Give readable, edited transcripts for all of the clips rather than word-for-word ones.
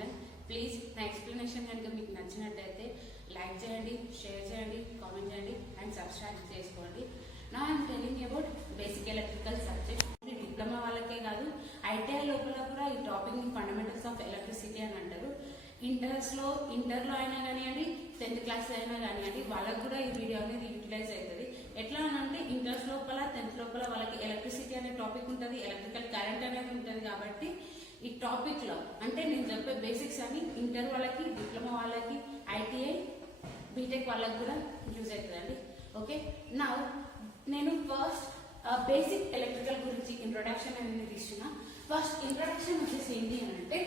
Channel. Please నా explanation కనుక మీకు నచ్చినట్టయితే లైక్ చేయండి, షేర్ చేయండి, కామెంట్ చేయండి అండ్ సబ్స్క్రైబ్ చేసుకోండి. నా I'm telling about basic electrical subject. Diploma వాళ్ళకే కాదు, ఐటీఐ లోపల కూడా ఈ టాపిక్ని ఫండమెంటల్స్ ఆఫ్ ఎలక్ట్రిసిటీ అని అంటారు. ఇంటర్లో అయినా కానివ్వండి, 10th క్లాస్ అయినా కానివ్వండి, వాళ్ళకు కూడా ఈ వీడియో అనేది యూటిలైజ్ అవుతుంది. ఎట్లా అంటే ఇంటర్స్ లోపల 10th లోపల వాళ్ళకి ఎలక్ట్రిసిటీ అనే టాపిక్ ఉంటుంది, ఎలక్ట్రికల్ కరెంట్ అనేది ఉంటుంది. కాబట్టి ఈ టాపిక్ లో అంటే నేను చెప్పే బేసిక్స్ అని ఇంటర్ వాళ్ళకి, డిప్లొమా వాళ్ళకి, ఐటీఐ, బీటెక్ వాళ్ళకి కూడా యూజ్ అవుతుందండి. ఓకే, నా నేను ఫస్ట్ బేసిక్ ఎలక్ట్రికల్ గురించి ఇంట్రొడక్షన్ అనేది తీసుకున్నా. ఫస్ట్ ఇంట్రొడక్షన్ వచ్చేసి ఏంటి అని అంటే,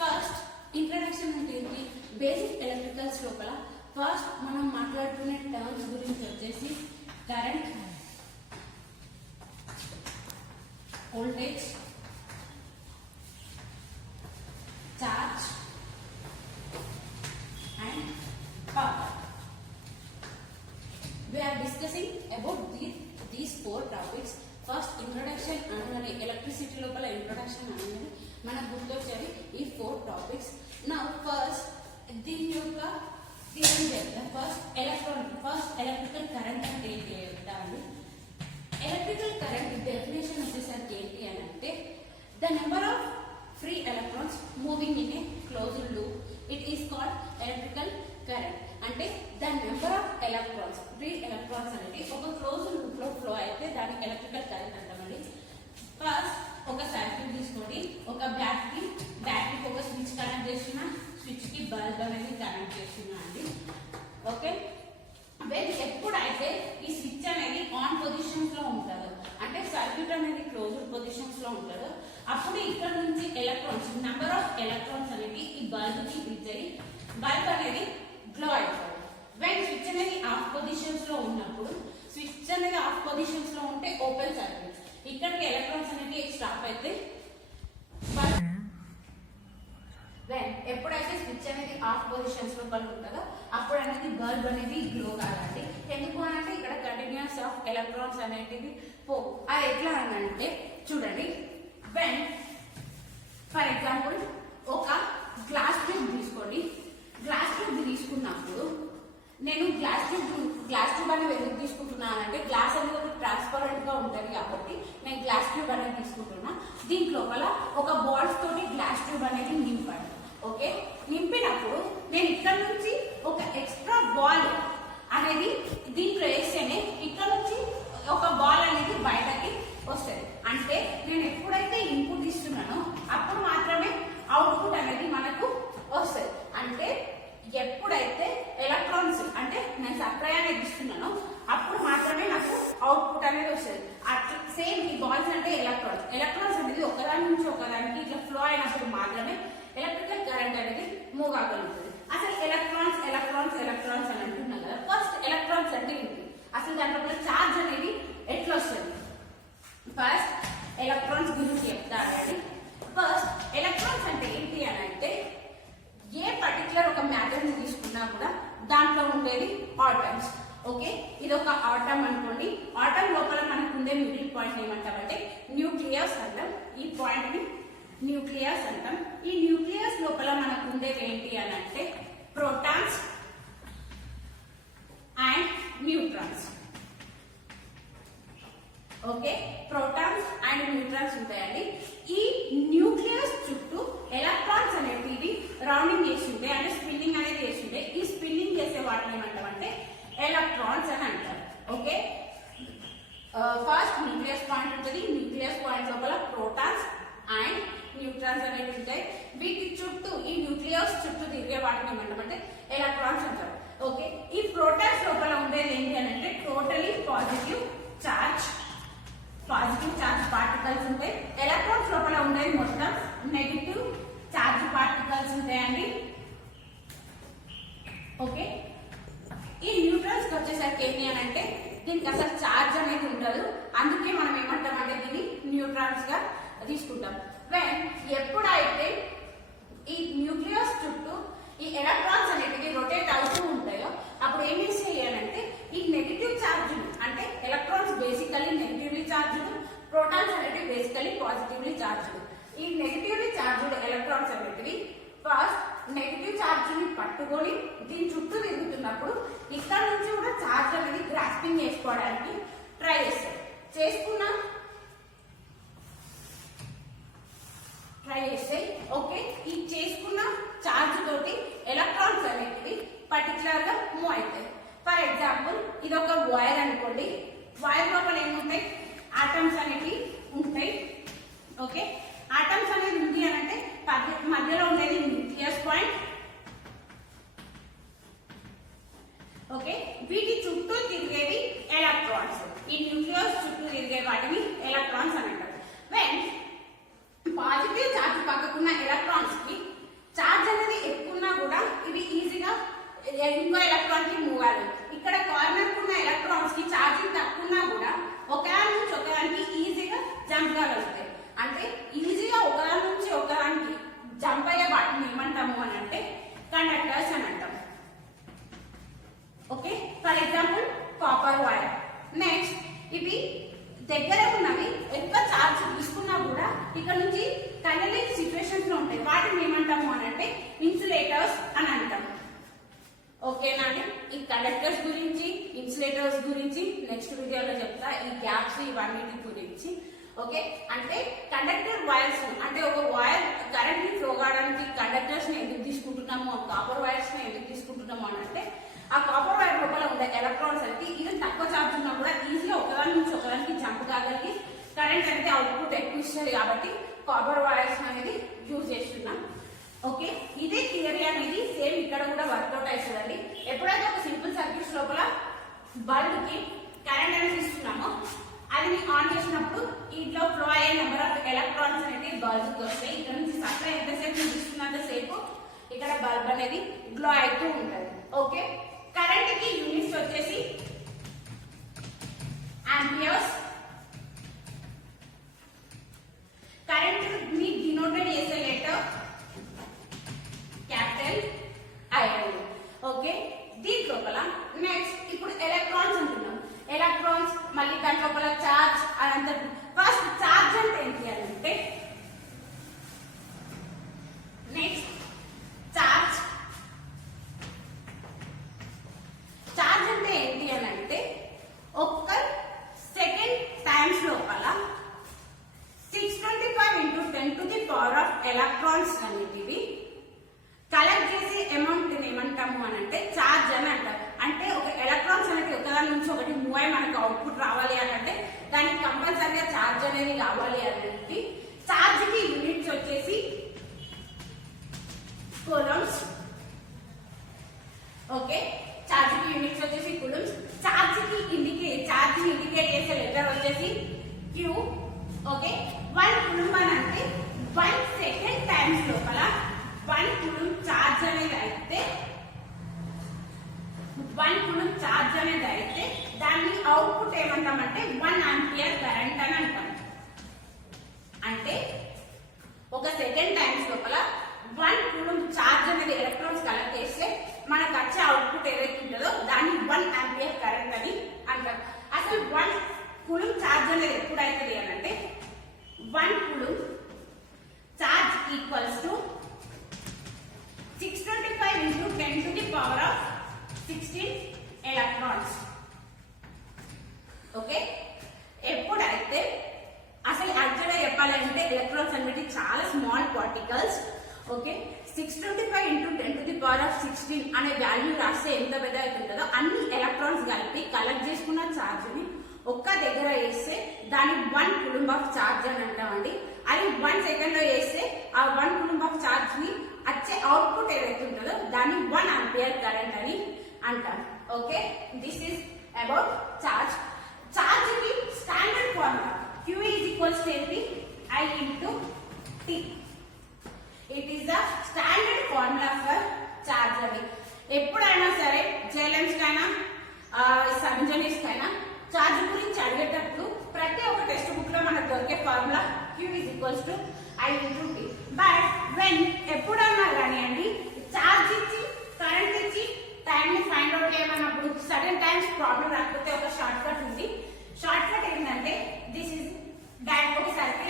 ఫస్ట్ ఇంట్రొడక్షన్ అంటే ఏంటి, బేసిక్ ఎలక్ట్రికల్స్ లోపల ఫస్ట్ మనం మాట్లాడుకునే టర్మ్స్ గురించి వచ్చేసి current, voltage, charge and power. We are discussing about these four topics. First introduction అనగానే ఎలక్ట్రిసిటీ లోపల ఇంట్రొడక్షన్ అనగానే మనకు గుర్తొచ్చేవి ఈ 4 టాపిక్స్. నా ఫస్ట్ దీని యొక్క థియరీ చెప్తాను. ఫస్ట్ ఎలక్ట్రికల్ కరెంట్ అంటే ఏంటి చెప్తాను. ఎలక్ట్రికల్ కరెంట్ డెఫినేషన్ వచ్చేసరికి ఏంటి అని అంటే, the number of free electrons moving in a closed loop, it is called electrical current. అంటే the number of electrons, free electrons అనేది ఒక క్లోజ్డ్ లూప్ లో ఫ్లో అయితే దానికి ఎలక్ట్రికల్ కరెంట్ అంటామండి. ఫస్ట్ ఒక సర్క్యూట్ తీసుకోండి, ఒక బ్యాటరీకి ఒక స్విచ్ కనెక్ట్ చేస్తున్నా, స్విచ్ కి బల్బ్ అనేది కనెక్ట్ చేస్తున్నా అండి. ఓకే, ఎప్పుడైతే ఈ స్విచ్ అనేది ఆన్ పొజిషన్స్ లో ఉంటుందో, అంటే సర్క్యూట్ అనేది క్లోజ్డ్ పొజిషన్స్ లో ఉంటుందో, అప్పుడు ఇక్కడ నుంచి ఎలక్ట్రాన్స్, నెంబర్ ఆఫ్ ఎలక్ట్రాన్స్ అనేది ఈ బల్బ్ కి రీచ్ అయ్యి బల్బ్ అనేది గ్లో అవుతుంది. వెన్ స్విచ్ అనేది ఆఫ్ పొజిషన్స్ లో ఉన్నప్పుడు, స్విచ్ అనేది ఆఫ్ పొజిషన్స్ లో ఉంటే ఓపెన్ సర్క్యూట్, ఇక్కడికి ఎలక్ట్రాన్స్ అనేది స్టాప్ అయితే ఎప్పుడైతే స్విచ్ అనేది ఆఫ్ పొజిషన్స్ లో ఉంటుందో అప్పుడు అనేది బల్బ్ అనేది గ్లో కాదండి. ఎందుకు అంటే ఇక్కడ కంటిన్యూస్ ఆఫ్ ఎలక్ట్రాన్స్ అనేటివి అది ఎట్లా అంటే చూడండి, వెన్ ఫర్ ఎగ్జాంపుల్ ఒక గ్లాస్ ట్యూబ్ తీసుకోండి. గ్లాస్ ట్యూబ్ తీసుకున్నప్పుడు నేను గ్లాస్ ట్యూబ్ అనేది ఎందుకు తీసుకుంటున్నానంటే, గ్లాస్ అనేది ఒక ట్రాన్స్పరెంట్ గా ఉంటుంది కాబట్టి నేను గ్లాస్ ట్యూబ్ అనేది తీసుకుంటున్నా. దీని లోపల ఒక బాల్స్ తోటి గ్లాస్ ట్యూబ్ అనేది నింపండి. ఓకే, నింపినప్పుడు నేను ఇక్కడ నుంచి ఒక ఎక్స్ట్రా బాల్ అనేది దీంట్లో వేస్తేనే ఇక్కడ నుంచి ఒక బాల్ అనేది బయటకి వస్తుంది. అంటే నేను ఎప్పుడైతే ఇన్పుట్ ఇస్తున్నానో అప్పుడు మాత్రమే అవుట్పుట్ అనేది మనకు వస్తుంది. అంటే ఎప్పుడైతే ఎలక్ట్రాన్స్ అంటే నేను సప్లై అనేది ఇస్తున్నానో అప్పుడు మాత్రమే నాకు అవుట్పుట్ అనేది వస్తుంది. అట్లా సేమ్ ఈ బాల్స్ అంటే ఎలక్ట్రాన్స్ అనేది ఒకదాని నుంచి ఒకదానికి ఇట్లా ఫ్లో అయినప్పుడు మాత్రమే ఎలక్ట్రికల్ కరెంట్ అనేది మూవ్ అవ్వగలుగుతుంది. అసలు ఎలక్ట్రాన్స్ అని అంటున్నాం కదా, ఫస్ట్ ఎలక్ట్రాన్స్ అంటే ఏంటి, అసలు దాంట్లో చార్జ్ అనేది ఎట్లా వస్తుంది, ఫస్ట్ ఎలక్ట్రాన్స్ గురించి చెప్తారండి. ఫస్ట్ ఎలక్ట్రాన్స్ అంటే ఏంటి అని అంటే, ఏ పర్టికులర్ ఒక మ్యాటర్ ని తీసుకున్నా కూడా దాంట్లో ఉండేది ఆటమ్స్. ఓకే, ఇది ఒక ఆటమ్ అనుకోండి. ఆటమ్ లోపల మనకు ఉండే మిడిల్ పాయింట్ ఏమంటామంటే న్యూక్లియస్ అంటాం. ఈ పాయింట్ ని న్యూక్లియస్ అంటాం. ఈ న్యూక్లియస్ లోపల మనకు ఉండేది ఏంటి అని అంటే protons and neutrons. Okay, protons and neutrons ఉంటాయండి. ఈ న్యూక్లియస్ చుట్టూ ఎలక్ట్రాన్స్ అనేటివి రౌండింగ్ చేసి ఉంటాయి, అంటే స్పిన్నింగ్ అనేది చేసి ఉంటాయి. ఈ స్పిన్నింగ్ చేసే వాటిని ఏమంటామంటే ఎలక్ట్రాన్స్ అని అంటారు. ఓకే, ఫస్ట్ న్యూక్లియస్ పాయింట్ ఉంటుంది. న్యూక్లియస్ పాయింట్ లోపల ప్రోటాన్స్ అండ్ న్యూట్రాన్స్ అనేవి ఉంటాయి. వీటి చుట్టూ, ఈ న్యూక్లియస్ చుట్టూ తిరిగే వాటిని ఏమంటామంటే ఎలక్ట్రాన్స్ అంటారు. ఓకే, ఈ ప్రోటాన్స్ లోపల ఉండేది ఏంటి అని అంటే టోటలీ పాజిటివ్ చార్జ్ పార్టికల్స్ ఉంటాయి. ఎలక్ట్రాన్స్ లోపల ఉండేది మొత్తం నెగిటివ్ చార్జ్ పార్టికల్స్ ఉంటాయండి. ఓకే, ఈ న్యూట్రాన్స్ వచ్చేసరికి ఏంటి అని అంటే దీనికి అసలు చార్జ్ అనేది ఉండదు. అందుకే మనం ఏమంటామంటే దీన్ని న్యూట్రాన్స్ గా తీసుకుంటాం. ఎప్పుడైతే ఈ న్యూక్లియస్ చుట్టూ ఈ ఎలక్ట్రాన్స్ అనేటివి రొటేట్ అవుతూ ఉంటాయో అప్పుడు ఏం చేయాలంటే ఈ నెగిటివ్ చార్జ్, అంటే electrons basically negatively charge basically positively charged. ఈ నెగిటివ్లీ చార్జ్డ్ ఎలక్ట్రాన్స్ అనేటివి ఫస్ట్ నెగిటివ్ చార్జ్ ని పట్టుకొని దీని చుట్టూ తిరుగుతున్నప్పుడు ఇక్కడ నుంచి కూడా చార్జ్ అనేది గ్రాస్పింగ్ చేసుకోవడానికి ట్రై చేస్తాయి. ఓకే, ఈ చేసుకున్న చార్జ్ తోటి ఎలక్ట్రాన్స్ అనేటివి పర్టికులర్ గా మూవ్ అవుతాయి. ఫర్ ఎగ్జాంపుల్ ఇది ఒక వైర్ అనుకోండి, వైర్ లోపల ఏముంటాయి, ఆటమ్స్ అనేవి ఉంటాయి. ఓకే, ఆటమ్స్ అనేది ఉంది అని అంటే మధ్యలో ఉండేది న్యూక్లియస్ పాయింట్. ఓకే, వీటి చుట్టూ తిరిగేవి ఎలక్ట్రాన్స్. ఈ న్యూక్లియస్ చుట్టూ తిరిగే వాటిని ఎలక్ట్రాన్స్ అని అంటారు. వెన్ పాజిటివ్ చార్జ్ పక్కకున్న ఎలక్ట్రాన్స్ కి చార్జ్ అనేది ఎక్కువన్నా కూడా ఇవి ఈజీగా ఇంకో ఎలక్ట్రాన్ కి మూవ్ అవ్వాలి. ఇక్కడ కార్నర్ కున్న ఎలక్ట్రాన్స్ కి ఛార్జింగ్ తక్కువన్నా కూడా ఒకదాని నుంచి ఒకదానికి ఈజీగా జంప్ కాగలుగుతాయి. అంటే ఈజీగా ఒకదాని నుంచి ఒకదానికి జంప్ అయ్యే వాటిని ఏమంటాము అని అంటే కండక్టర్స్ అని అంటాం. Okay, for example copper wire. Next ఇవి దగ్గర ఉన్నవి ఎక్కువ చార్జ్ తీసుకున్నా కూడా ఇక్కడ నుంచి కదలే సిచ్యువేషన్స్ లో ఉంటాయి. వాటిని ఏమంటాము అని అంటే ఇన్సులేటర్స్ అని అంటాం. ఓకేనా అండి, ఈ కండక్టర్స్ గురించి ఇన్సులేటర్స్ గురించి నెక్స్ట్ వీడియోలో చెప్తా, ఈ గ్యాప్స్ ఇవన్నిటి గురించి. ఓకే, అంటే కండక్టర్ వైర్స్ అంటే ఒక వైర్ కరెంట్ ని ఫ్లో కావడానికి కండక్టర్స్ ని ఎందుకు తీసుకుంటున్నాము, కాపర్ వైర్స్ ని ఎందుకు తీసుకుంటున్నాము అని అంటే ఆ కాపర్ వైర్ లోపల ఉండే ఎలక్ట్రాన్స్ అనేది ఈవెన్ తక్కువ చార్జ్ ఉన్నా కూడా ఈజీగా ఒకదాని నుంచి ఒకదానికి జంప్ కాగలిగి కరెంట్ అనేది అవుట్పుట్ ఎక్కువ ఇస్తుంది. కాబట్టి కాపర్ వైర్స్ అనేది యూజ్ చేస్తున్నాం. ఓకే, ఇదే థియరీ అనేది సేమ్ ఇక్కడ కూడా వర్కౌట్ అవుతుందండి. ఎప్పుడైతే ఒక సింపుల్ సర్క్యూట్స్ లోపల బల్బ్ కి కరెంట్ అనేది ఇస్తున్నామో అది ఆన్ చేసినప్పుడు ఇంట్లో ఫ్లో అయ్యే నెంబర్ ఆఫ్ ఎలక్ట్రాన్స్ అనేది బల్బ్ వస్తాయి. ఇక్కడ నుంచి సప్లై ఎంతసేపు ఇస్తున్నంతసేపు ఇక్కడ బల్బ్ అనేది గ్లో అవుతూ ఉంటుంది. ఓకే, కరెంట్ కి యూనిట్స్ వచ్చేసి ఆంపియర్స్. కరెంట్ ని డినోటెడ్ చేసే లెటర్ క్యాపిటల్ ఐఎన్. ఓకే, దీని లోపల నెక్స్ట్ ఇప్పుడు ఎలక్ట్రాన్స్ అంటున్నాం. ఎలక్ట్రాన్స్ మళ్ళీ దాని లోపల చార్జ్ అదంతా. ఫస్ట్ చార్జ్ అంటే ఏంటి అని అంటే నెక్స్ట్ చార్జ్ అంటే ఏంటి అని అంటే ఒక్క సెకండ్ టైమ్స్ లోపల 625 into 10 to the power of electrons అనేటివి కలెక్ట్ చేసి అమౌంట్ ఏమంటాము అని అంటే చార్జ్ అని అంటారు. అంటే ఒక ఎలక్ట్రాన్స్ అనేది ఒకదాని నుంచి ఒకటి మూవ్ అయ్యి మనకు అవుట్పుట్ రావాలి అని అంటే దానికి కంపల్సరీగా చార్జ్ అనేది కావాలి అనేది. చార్జ్ కి యూనిట్స్ వచ్చేసి కూలంబ్స్. ఓకే, చార్జ్ కి యూనిట్స్ వచ్చేసి కూలంబ్స్. చార్జ్ ని ఇండికేట్ చేసే లెటర్ వచ్చేసి క్యూ. ఓకే, 1 కూలంబ్ అని అంటే 1 సెకండ్ టైమ్స్ లోపల 1 కూలంబ్ చార్జ్ అనేది అయితే దాన్ని అవుట్పుట్ ఏమంటామంటే 1 ఆంపియర్ కరెంట్ అని అంటాం. అంటే ఒక సెకండ్ టైమ్స్ లోపల 1 కూలంబ్ చార్జ్ అనేది ఎలక్ట్రాన్స్ కలెక్ట్ చేస్తే మనకు వచ్చే అవుట్పుట్ ఏదైతే ఉంటుందో దాన్ని 1 ఆంపియర్ కరెంట్ అని అంటాం. అసలు 1 కూలంబ్ చార్జ్ అనేది ఎప్పుడు అవుతుంది అని అంటే 1 coulomb charge equals to 625 into 10 to the power of 16 electrons. Okay, ఎప్పుడైతే అసలు యాక్చువల్ గా చెప్పాలంటే ఎలక్ట్రాన్స్ అనేది చాలా small particles. Okay, 625 into 10 to the power of 16 అనే వాల్యూ రాస్తే ఎంత పెద్ద అవుతుంటుందో అన్ని ఎలక్ట్రాన్స్ కలిపి కలెక్ట్ చేసుకున్న ఛార్జ్ ని ఒక్క దగ్గర వేస్తే దాన్ని 1 కూలంబ్ ఆఫ్ ఛార్జ్ అని అంటామండి. అది 1 సెకండ్ లో వేస్తే ఆ 1 కూలంబ్ ఆఫ్ ఛార్జ్ ని వచ్చే అవుట్పుట్ ఏదైతే ఉంటుందో దాన్ని 1 ఆంపియర్ కరెంట్ అని అంటాం. Okay, this is about charge. Charge కి standard formula Q is equals to I into T. It is the standard formula for charge అని. ఎప్పుడైనా సరే జేఎల్ఎంస్ కైనా సబ్ ఇంజనీర్స్ కైనా చార్జ్ గురించి అడిగేటప్పుడు ప్రతి ఒక్క టెక్స్ట్ బుక్ లో మనకు దొరికే formula Q is equals to I into T. But when ఎప్పుడన్నా కానీ అండి చార్జ్ ఇచ్చి కరెంట్ ఇచ్చి టైం ని ఫైండ్ అవుట్ చేయమన్నప్పుడు సడన్ టైమ్స్ ప్రాబ్లం రాకపోతే ఒక షార్ట్ కట్ ఉంది. షార్ట్ కట్ ఏంటంటే దిస్ ఇస్ ఒక సర్కిల్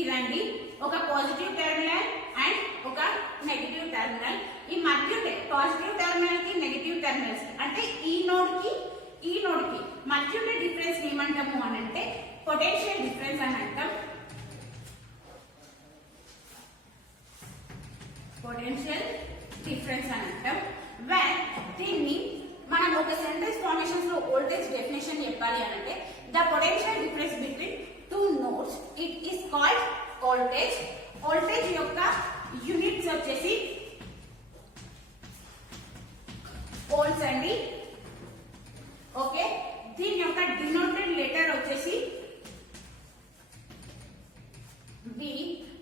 ఇదండి ఒక పాజిటివ్ టెర్మినల్ అండ్ ఒక నెగటివ్ టెర్మినల్. ఈ మధ్య పాజిటివ్ టెర్మినల్ కి నెగటివ్ టెర్మినల్స్ అంటే ఈ నోడ్ కి మధ్య ఉండే డిఫరెన్స్ ఏమంటాము అని అంటే పొటెన్షియల్ డిఫరెన్స్ అని అంటాం. పొటెన్షియల్ డిఫరెన్స్ అని అంటాం. దీన్ని మనం ఒక సెంటెన్స్ ఫార్మేషన్స్ లో వోల్టేజ్ డెఫినేషన్ చెప్పాలి అని అంటే the potential difference between two nodes it is called voltage. Voltage యొక్క యూనిట్స్ వచ్చేసి వోల్ట్స్ అండి. ఓకే, దీని యొక్క డినోటెడ్ లెటర్ వచ్చేసి బి.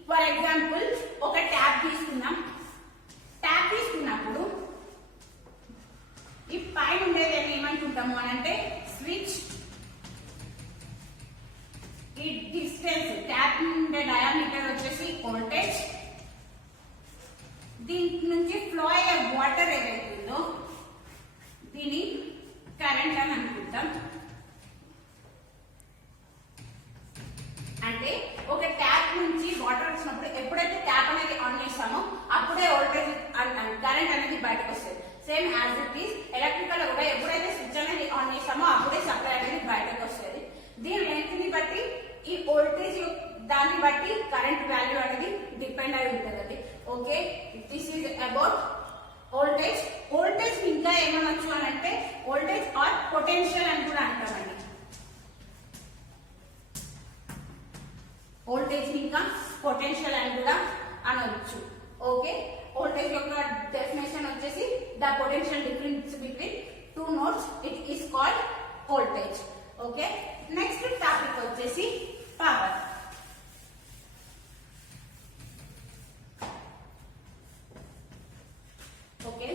ఫర్ ఎగ్జాంపుల్ ఒక ట్యాప్ తీసుకున్నాం. ట్యాప్ తీసుకున్నప్పుడు ఈ పైన ఉండేది ఏమనుకుంటాము అని అంటే స్విచ్. ఈ డిస్టెన్స్ ట్యాప్ ఉండే డయామీటర్ వచ్చేసి వోల్టేజ్. దీని నుంచి ఫ్లో అయ్యే వాటర్ ఏదైతుందో దీని కరెంట్ అని అనుకుంటాం. అంటే ఒక ట్యాప్ నుంచి వాటర్ వచ్చినప్పుడు ఎప్పుడైతే ట్యాప్ అనేది ఆన్ చేస్తామో అప్పుడే వోల్టేజ్ కరెంట్ అనేది బయటకు వస్తుంది. Same as it is electrical కూడా ఎప్పుడైతే స్విచ్ అనేది ఆన్ చేస్తామో అప్పుడే సప్లై అనేది బయటకు వస్తుంది. దీని లెంత్ ని బట్టి ఈ వోల్టేజ్ దాన్ని బట్టి కరెంట్ వాల్యూ అనేది డిపెండ్ అయి ఉంటుందండి. Okay, this is about voltage. Voltage ఇంకా ఏమనొచ్చు అని అంటే వోల్టేజ్ ఆర్ పొటెన్షియల్ అని కూడా అంటామండి. వోల్టేజ్ ఇంకా పొటెన్షియల్ అని కూడా అనవచ్చు. ఓకే, వోల్టేజ్ యొక్క డెఫినేషన్ వచ్చేసి the potential difference between two nodes it is called voltage. Okay, next topic వచ్చేసి పవర్. ఓకే,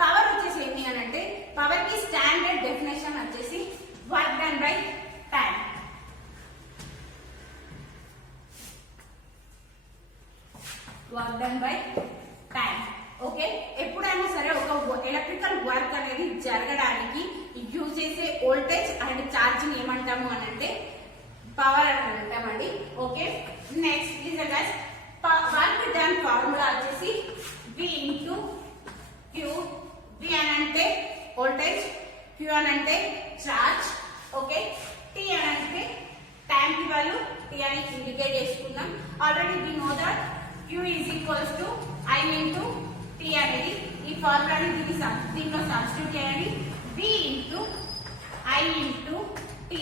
పవర్ వచ్చేసి ఏంటి అని అంటే పవర్ కి స్టాండర్డ్ డెఫినేషన్ వచ్చేసి work done by time. Work done by time. Okay, ఎప్పుడైనా సరే ఒక ఎలక్ట్రికల్ వర్క్ అనేది జరగడానికి యూజ్ చేసే వోల్టేజ్ అండ్ ఛార్జ్ ని ఏమంటాము అని అంటే పవర్ అని అంటామండి. Okay, next listen guys, work done formula వచ్చేసి V ఇంటూ Q. V అని అంటే వోల్టేజ్, Q అని అంటే ఛార్జ్. ఓకే, T అని అంటే టైం కి వాల్యూ T అని ఇండికేట్ చేసుకున్నాం. Already we know that Q is equals to I into T అనేది ఈ ఫార్ములాని దీనిలో సబ్స్టిట్యూట్ చేయండి. V into I into T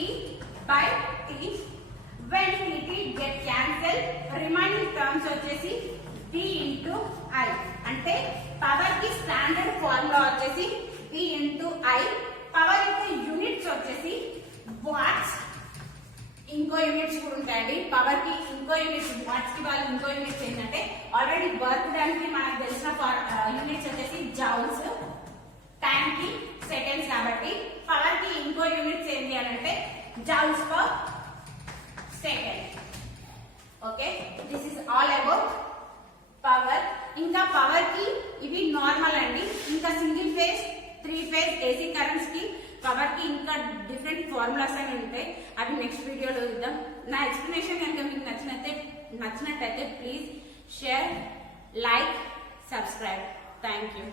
by T. when T get cancel remaining terms వచ్చేసి V ఇంటూ I. అంటే power కి స్టాండర్డ్ ఫార్ములా వచ్చేసి V into I. Power యొక్క యూనిట్స్ వచ్చేసి వాట్స్. ఇంకో యూనిట్స్ కూడా ఉంటాయండి పవర్ కి. ఇంకో యూనిట్స్ వాట్స్ కి వాళ్ళు ఇంకో యూనిట్స్ ఏంటంటే ఆల్రెడీ వర్క్ దానికి మనకు తెలిసిన యూనిట్స్ వచ్చేసి జౌల్స్, టైం కి సెకండ్స్. కాబట్టి పవర్ కి ఇంకో యూనిట్స్ ఏంటి అని అంటే joules per second. Okay, this is all about power. ఇంకా పవర్ కి ఇవి నార్మల్ అండి. ఇంకా single phase, 3 phase AC currents కి పవర్ కి ఇంకా డిఫరెంట్ ఫార్ములాస్ అని ఉంటాయి. అవి నెక్స్ట్ వీడియోలో చూద్దాం. నా ఎక్స్ప్లెనేషన్ కనుక మీకు నచ్చినట్టయితే please share, like, subscribe. Thank you.